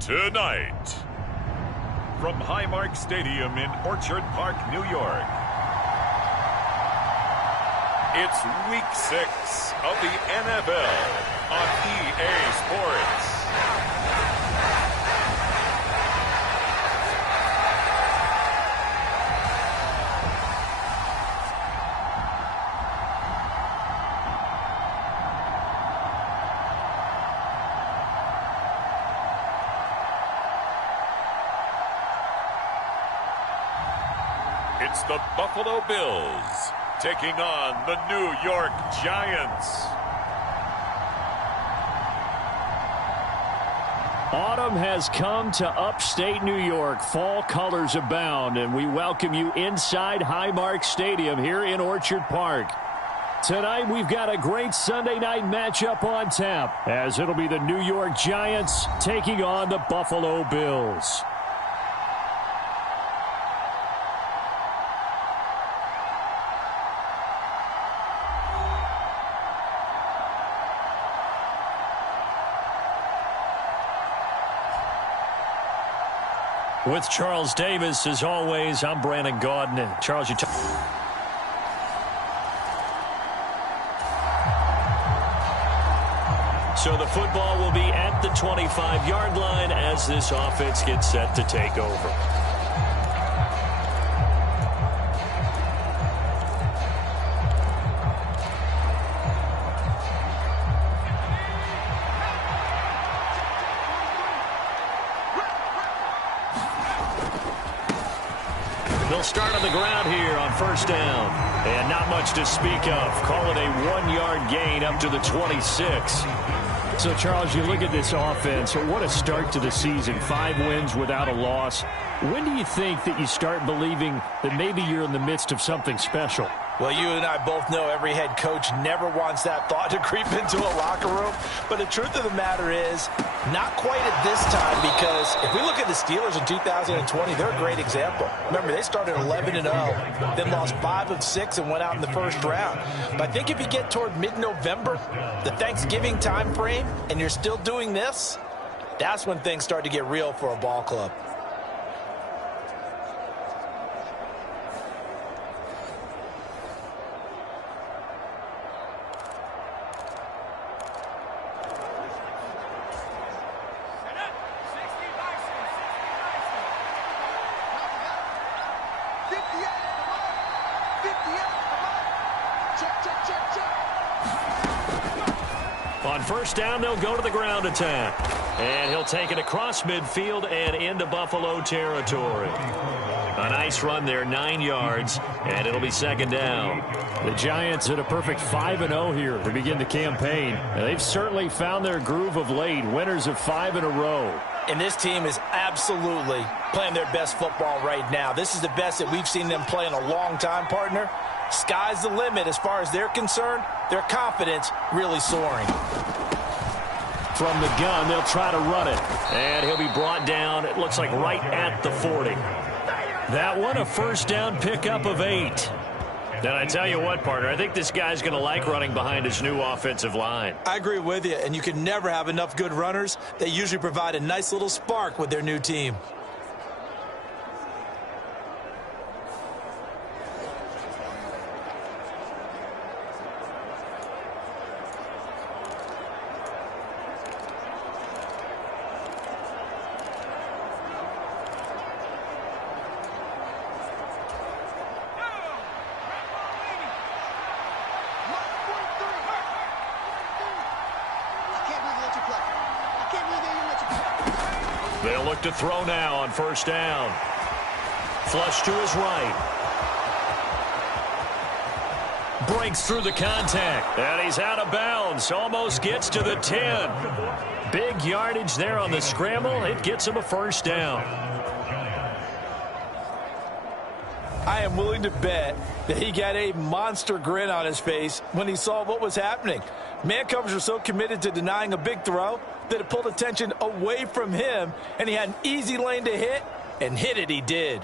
Tonight, from Highmark Stadium in Orchard Park, New York, it's Week 6 of the NFL on EA Sports. It's the Buffalo Bills taking on the New York Giants. Autumn has come to upstate New York. Fall colors abound, and we welcome you inside Highmark Stadium here in Orchard Park. Tonight, we've got a great Sunday night matchup on tap, as it'll be the New York Giants taking on the Buffalo Bills. With Charles Davis, as always, I'm Brandon Gaudin. And Charles, you So the football will be at the 25-yard line as this offense gets set to take over. They'll start on the ground here on first down. And not much to speak of. Call it a 1-yard gain up to the 26. So, Charles, you look at this offense. What a start to the season. 5 wins without a loss. When do you think that you start believing that maybe you're in the midst of something special? Well, you and I both know every head coach never wants that thought to creep into a locker room. But the truth of the matter is, not quite at this time, because if we look at the Steelers in 2020, they're a great example. Remember, they started 11-0, then lost 5 of 6 and went out in the first round. But I think if you get toward mid-November, the Thanksgiving time frame, and you're still doing this, that's when things start to get real for a ball club. On first down, they'll go to the ground attack. And he'll take it across midfield and into Buffalo territory. A nice run there, 9 yards, and it'll be second down. The Giants at a perfect 5-0 here to begin the campaign. Now, they've certainly found their groove of late, winners of 5 in a row. And this team is absolutely playing their best football right now. This is the best that we've seen them play in a long time, partner. Sky's the limit as far as they're concerned. Their confidence really soaring. From the gun, they'll try to run it. And he'll be brought down, it looks like right at the 40. That one, a first down pickup of 8. And I tell you what, partner, I think this guy's going to like running behind his new offensive line. I agree with you, and you can never have enough good runners. They usually provide a nice little spark with their new team. They'll look to throw now on first down. Flush to his right. Breaks through the contact. And he's out of bounds. Almost gets to the 10. Big yardage there on the scramble. It gets him a first down. I am willing to bet that he got a monster grin on his face when he saw what was happening. Man covers were so committed to denying a big throw that it pulled attention away from him, and he had an easy lane to hit, and hit it he did.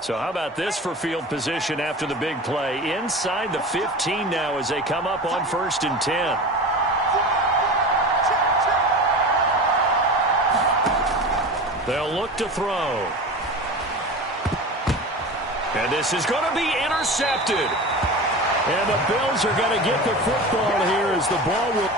So how about this for field position after the big play? Inside the 15 now as they come up on 1st and 10. They'll look to throw. And this is going to be intercepted. And the Bills are going to get the football here as the ball will...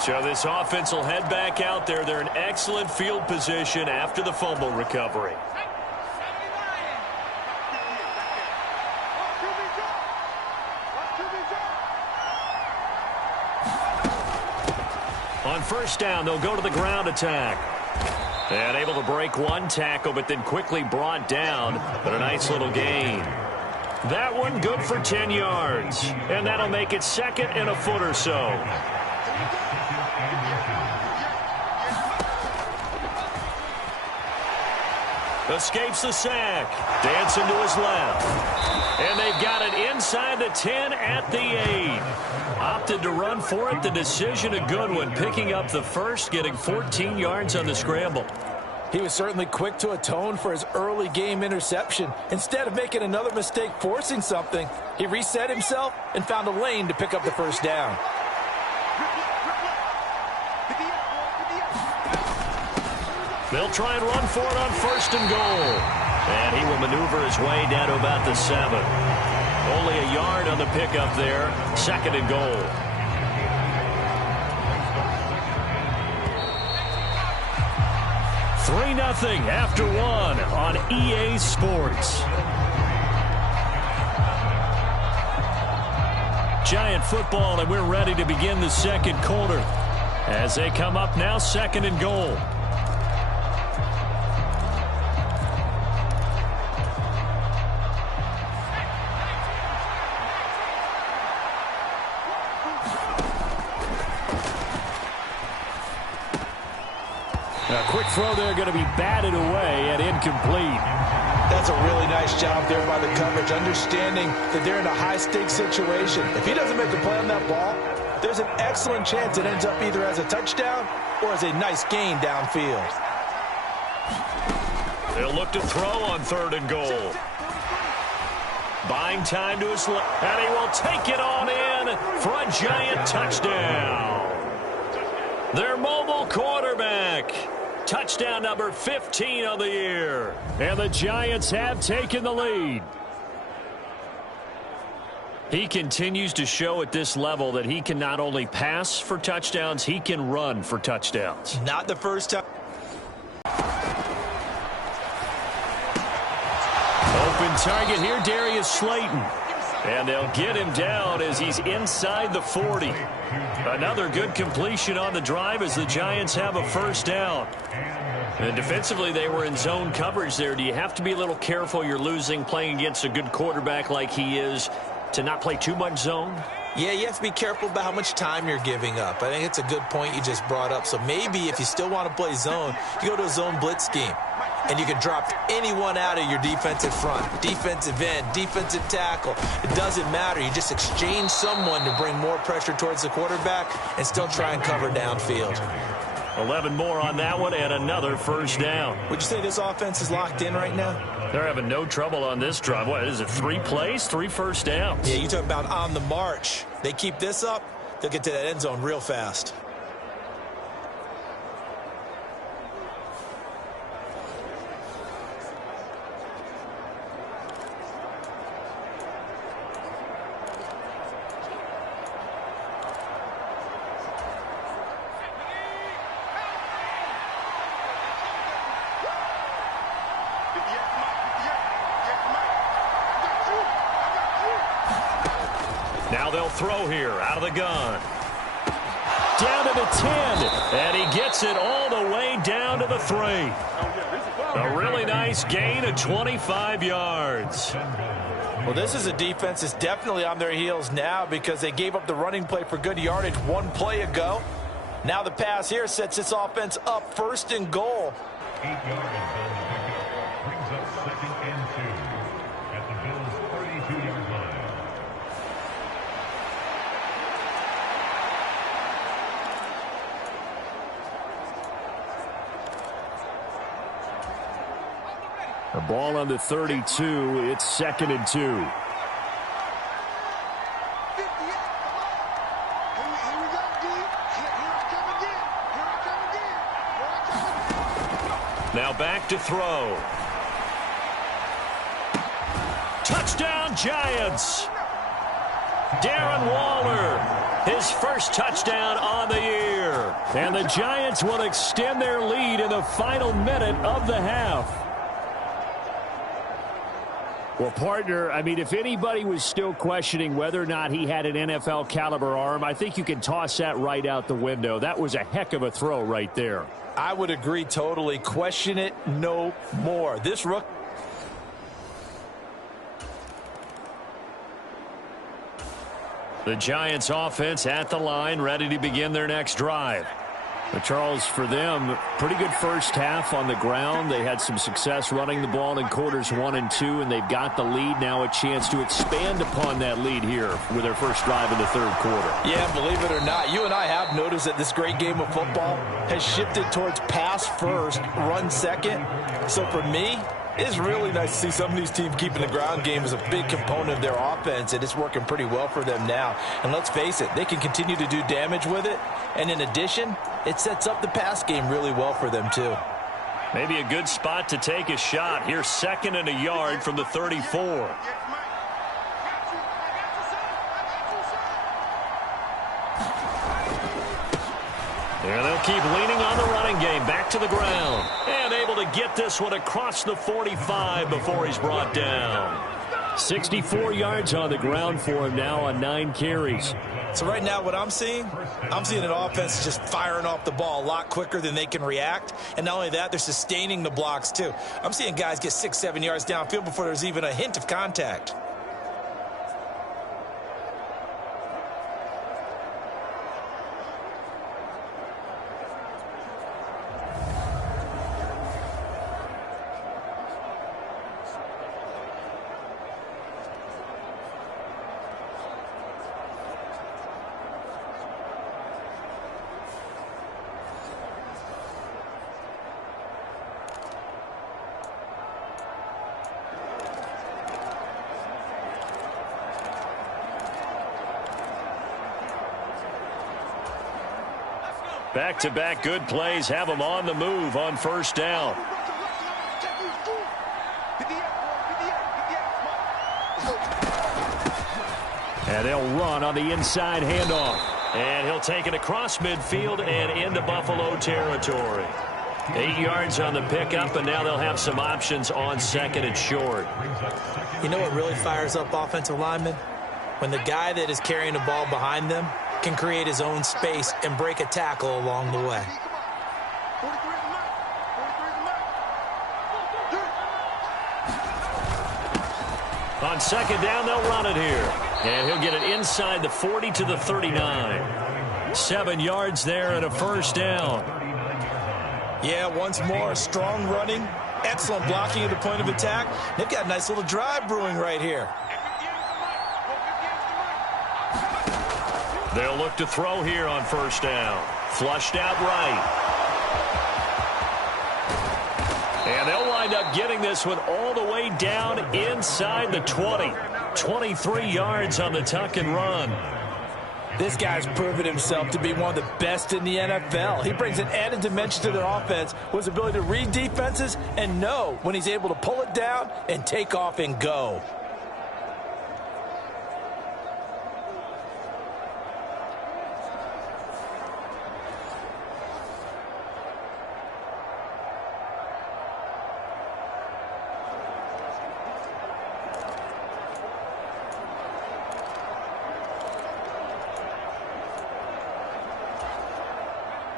So this offense will head back out there. They're in excellent field position after the fumble recovery. On first down, they'll go to the ground attack. And able to break one tackle, but then quickly brought down. But a nice little gain. That one good for 10 yards. And that'll make it second and a foot or so. Escapes the sack. Dancing to his left. And they've got it inside the 10 at the 8. Opted to run for it. The decision a good one. Picking up the first, getting 14 yards on the scramble. He was certainly quick to atone for his early game interception. Instead of making another mistake forcing something, he reset himself and found a lane to pick up the first down. They'll try and run for it on first and goal. And he will maneuver his way down to about the 7. Only a yard on the pickup there. Second and goal. (3-0) after one on EA Sports. Giant football, and we're ready to begin the second quarter. As they come up now, second and goal. A quick throw there, going to be batted away and incomplete. That's a really nice job there by the coverage, understanding that they're in a high-stakes situation. If he doesn't make a play on that ball, there's an excellent chance it ends up either as a touchdown or as a nice gain downfield. They'll look to throw on third and goal. Buying time to his left, and he will take it on in for a Giant touchdown. Their mobile quarterback. Touchdown number 15 of the year. And the Giants have taken the lead. He continues to show at this level that he can not only pass for touchdowns, he can run for touchdowns. Not the first time. Open target here, Darius Slayton. And they'll get him down as he's inside the 40. Another good completion on the drive as the Giants have a first down. And defensively, they were in zone coverage there. Do you have to be a little careful you're losing playing against a good quarterback like he is to not play too much zone? Yeah, you have to be careful about how much time you're giving up. I think it's a good point you just brought up. So maybe if you still want to play zone, you go to a zone blitz scheme. And you can drop anyone out of your defensive front, defensive end, defensive tackle. It doesn't matter. You just exchange someone to bring more pressure towards the quarterback and still try and cover downfield. 11 more on that one and another first down. Would you say this offense is locked in right now? They're having no trouble on this drive. What is it, 3 plays, 3 first downs? Yeah, you talk about on the march. They keep this up, they'll get to that end zone real fast. Now they'll throw here out of the gun. Down to the 10, and he gets it all the way down to the 3. A really nice gain of 25 yards. Well, this is a defense that's definitely on their heels now because they gave up the running play for good yardage one play ago. Now the pass here sets this offense up first and goal. 8 yards on the pickup brings up second and 2 at the Bills' 32-yard line. The ball on the 32. It's second and 2. Now back to throw. Touchdown, Giants! Darren Waller, his first touchdown on the year. And the Giants will extend their lead in the final minute of the half. Well, partner, I mean, if anybody was still questioning whether or not he had an NFL caliber arm, I think you can toss that right out the window. That was a heck of a throw right there. I would agree totally. Question it no more. This rookie. The Giants offense at the line, ready to begin their next drive. But Charles, for them, pretty good first half on the ground. They had some success running the ball in quarters 1 and 2, and they've got the lead. Now a chance to expand upon that lead here with their first drive in the third quarter. Yeah, believe it or not, you and I have noticed that this great game of football has shifted towards pass first, run second. So for me, it's really nice to see some of these teams keeping the ground game as a big component of their offense, and it's working pretty well for them now. And let's face it, they can continue to do damage with it. And in addition, it sets up the pass game really well for them, too. Maybe a good spot to take a shot. Here's 2nd and a yard from the 34. And they'll keep leaning on the running game. Back to the ground. And able to get this one across the 45 before he's brought down. 64 yards on the ground for him now on 9 carries. So right now what I'm seeing an offense just firing off the ball a lot quicker than they can react. And not only that, they're sustaining the blocks too. I'm seeing guys get 6-7 yards downfield before there's even a hint of contact. Back-to-back good plays have them on the move on first down. And they'll run on the inside handoff. And he'll take it across midfield and into Buffalo territory. 8 yards on the pickup, and now they'll have some options on 2nd and short. You know what really fires up offensive linemen? When the guy that is carrying the ball behind them can create his own space and break a tackle along the way. On 2nd down, they'll run it here. And he'll get it inside the 40 to the 39. 7 yards there and a first down. Yeah, once more, strong running, excellent blocking at the point of attack. They've got a nice little drive brewing right here. They'll look to throw here on first down. Flushed out right. And they'll wind up getting this one all the way down inside the 20. 23 yards on the tuck and run. This guy's proven himself to be one of the best in the NFL. He brings an added dimension to their offense with his ability to read defenses and know when he's able to pull it down and take off and go.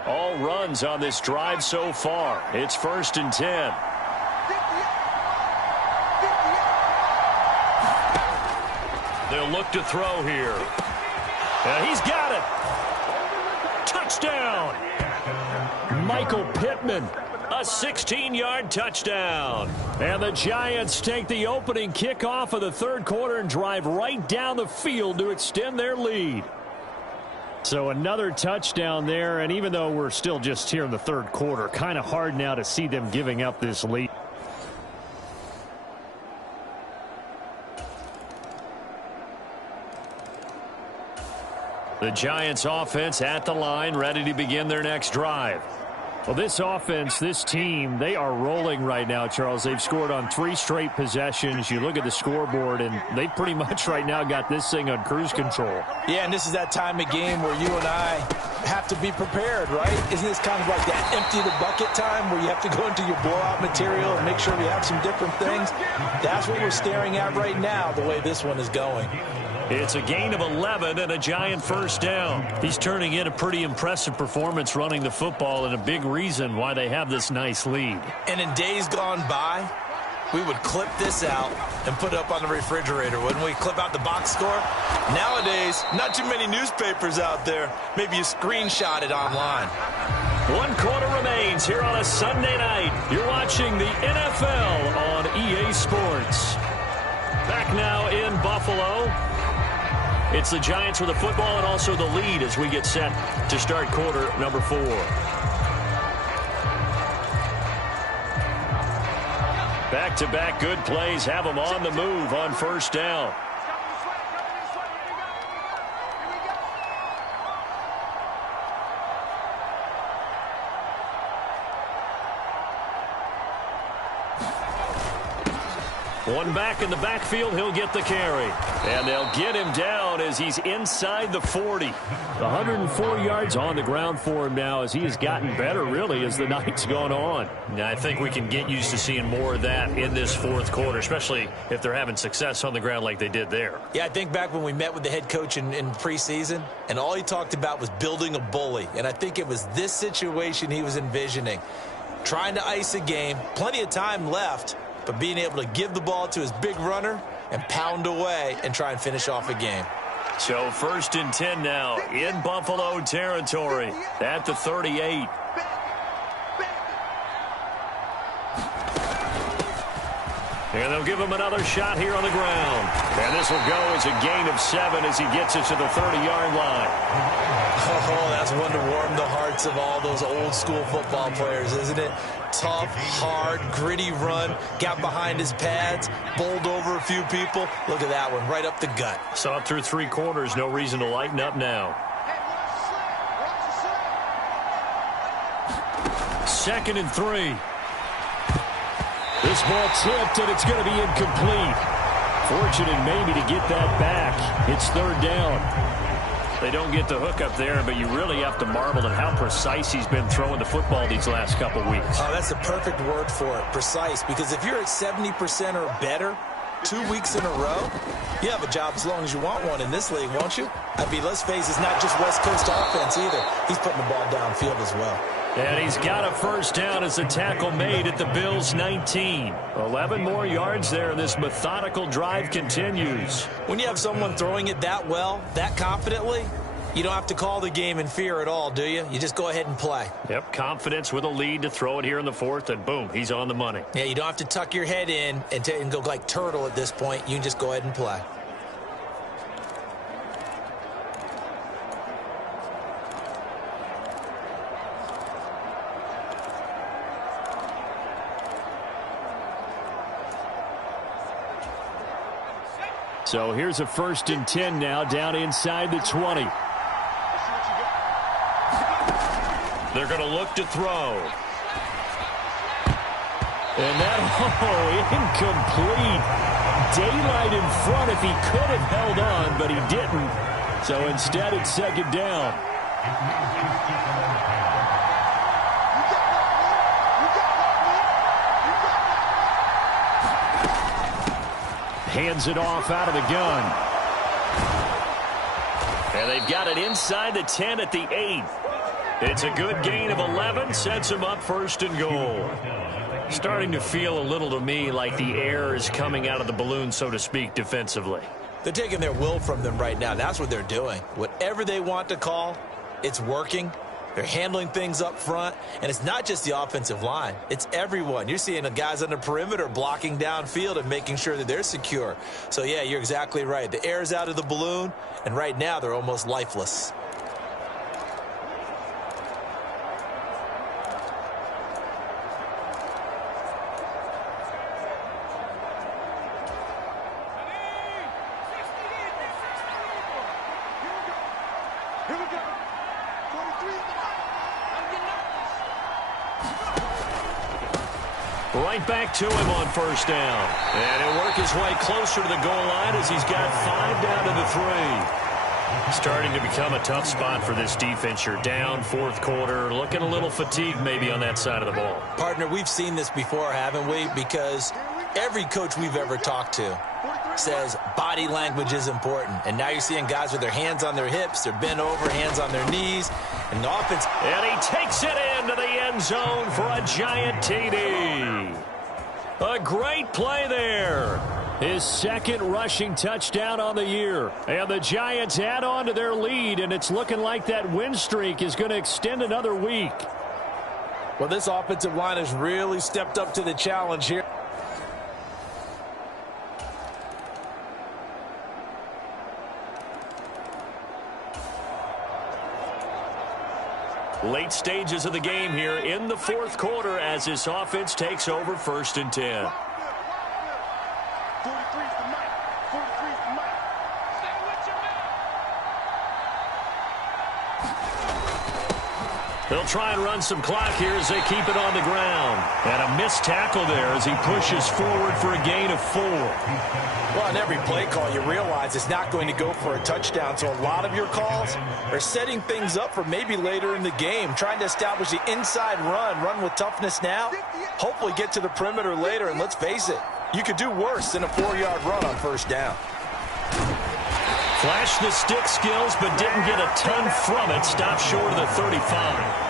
All runs on this drive so far. It's 1st and 10. They'll look to throw here. And he's got it. Touchdown. Michael Pittman. A 16-yard touchdown. And the Giants take the opening kickoff of the third quarter and drive right down the field to extend their lead. So another touchdown there, and even though we're still just here in the third quarter, kind of hard now to see them giving up this lead. The Giants offense at the line, ready to begin their next drive. Well, this offense, this team, they are rolling right now, Charles. They've scored on 3 straight possessions. You look at the scoreboard, and they pretty much right now got this thing on cruise control. Yeah, and this is that time of game where you and I have to be prepared, right? Isn't this kind of like that empty the bucket time where you have to go into your blowout material and make sure we have some different things? That's what we're staring at right now, the way this one is going. It's a gain of 11 and a Giant first down. He's turning in a pretty impressive performance running the football, and a big reason why they have this nice lead. And in days gone by, we would clip this out and put it up on the refrigerator, wouldn't we? Clip out the box score. Nowadays, not too many newspapers out there. Maybe you screenshot it online. 1 quarter remains here on a Sunday night. You're watching the NFL on EA Sports. Back now in Buffalo. It's the Giants with the football and also the lead as we get set to start quarter number 4. Back-to-back good plays have them on the move on first down. One back in the backfield, he'll get the carry. And they'll get him down as he's inside the 40. 104 yards on the ground for him now as he has gotten better, really, as the night's gone on. Now, I think we can get used to seeing more of that in this fourth quarter, especially if they're having success on the ground like they did there. Yeah, I think back when we met with the head coach in preseason, and all he talked about was building a bully. And I think it was this situation he was envisioning. Trying to ice a game, plenty of time left, but being able to give the ball to his big runner and pound away and try and finish off a game. So 1st and 10 now in Buffalo territory at the 38. And they'll give him another shot here on the ground. And this will go as a gain of 7 as he gets it to the 30-yard line. Oh, that's one to warm the hearts of all those old-school football players, isn't it? Tough, hard, gritty run, got behind his pads, bowled over a few people. Look at that one, right up the gut. Saw it through 3 quarters, no reason to lighten up now. 2nd and 3. This ball tipped, and it's going to be incomplete. Fortunate maybe to get that back. It's 3rd down. They don't get the hook up there, but you really have to marvel at how precise he's been throwing the football these last couple weeks. Oh, that's the perfect word for it, precise. Because if you're at 70% or better 2 weeks in a row, you have a job as long as you want one in this league, won't you? I mean, let's face it, it's not just West Coast offense either. He's putting the ball downfield as well. And he's got a first down as the tackle made at the Bills' 19. 11 more yards there, and this methodical drive continues. When you have someone throwing it that well, that confidently, you don't have to call the game in fear at all, do you? You just go ahead and play. Yep, confidence with a lead to throw it here in the 4th, and boom, he's on the money. Yeah, you don't have to tuck your head in and go like turtle at this point. You can just go ahead and play. So here's a 1st and 10 now down inside the 20. They're going to look to throw. And that, incomplete. Daylight in front if he could have held on, but he didn't. So instead it's 2nd down. Hands it off out of the gun. And they've got it inside the 10 at the 8. It's a good gain of 11, sets him up 1st and goal. Starting to feel a little to me like the air is coming out of the balloon, so to speak, defensively. They're taking their will from them right now. That's what they're doing. Whatever they want to call, it's working. They're handling things up front, and it's not just the offensive line. It's everyone. You're seeing the guys on the perimeter blocking downfield and making sure that they're secure. So, yeah, you're exactly right. The air's out of the balloon, and right now they're almost lifeless. Right back to him on first down. And he'll work his way closer to the goal line as he's got 5 down to the 3. Starting to become a tough spot for this defense. You're down fourth quarter, looking a little fatigued maybe on that side of the ball. Partner, we've seen this before, haven't we? Because every coach we've ever talked to says body language is important. And now you're seeing guys with their hands on their hips, they're bent over, hands on their knees, and the offense. And he takes it into the end zone for a Giant TD. A great play there. His second rushing touchdown on the year. And the Giants add on to their lead, and it's looking like that win streak is going to extend another week. Well, this offensive line has really stepped up to the challenge here. Late stages of the game here in the fourth quarter as this offense takes over 1st and 10. They'll try and run some clock here as they keep it on the ground. And a missed tackle there as he pushes forward for a gain of 4. Well, on every play call, you realize it's not going to go for a touchdown. So a lot of your calls are setting things up for maybe later in the game, trying to establish the inside run with toughness now, hopefully get to the perimeter later. And let's face it, you could do worse than a 4-yard run on first down. Flashed the stick skills, but didn't get a ton from it. Stopped short of the 35.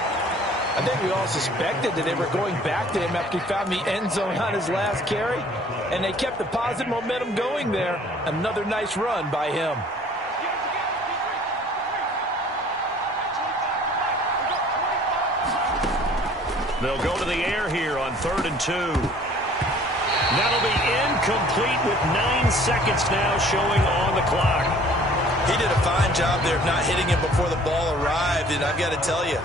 I think we all suspected that they were going back to him after he found the end zone on his last carry, and they kept the positive momentum going there. Another nice run by him. They'll go to the air here on 3rd and 2. That'll be incomplete with 9 seconds now showing on the clock. He did a fine job there of not hitting him before the ball arrived, and I've got to tell you,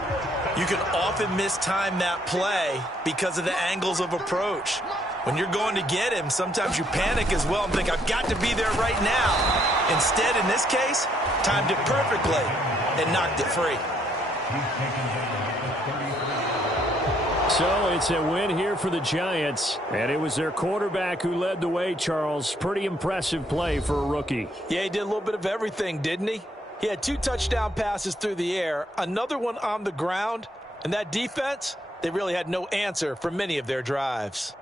you can often mistime that play because of the angles of approach. When you're going to get him, sometimes you panic as well and think, I've got to be there right now. Instead, in this case, timed it perfectly and knocked it free. So it's a win here for the Giants, and it was their quarterback who led the way, Charles. Pretty impressive play for a rookie. Yeah, he did a little bit of everything, didn't he? He had 2 touchdown passes through the air, another one on the ground, and that defense, they really had no answer for many of their drives.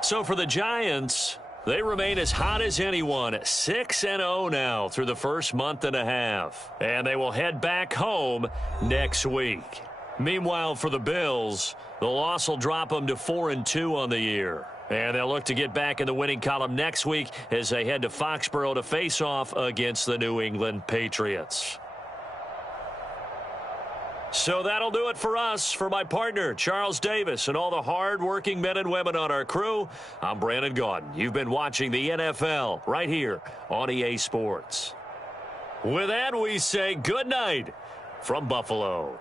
So for the Giants, they remain as hot as anyone, 6-0 now through the first month and a half. And they will head back home next week. Meanwhile, for the Bills, the loss will drop them to 4-2 on the year. And they'll look to get back in the winning column next week as they head to Foxborough to face off against the New England Patriots. So that'll do it for us. For my partner, Charles Davis, and all the hard-working men and women on our crew, I'm Brandon Gaudin. You've been watching the NFL right here on EA Sports. With that, we say good night from Buffalo.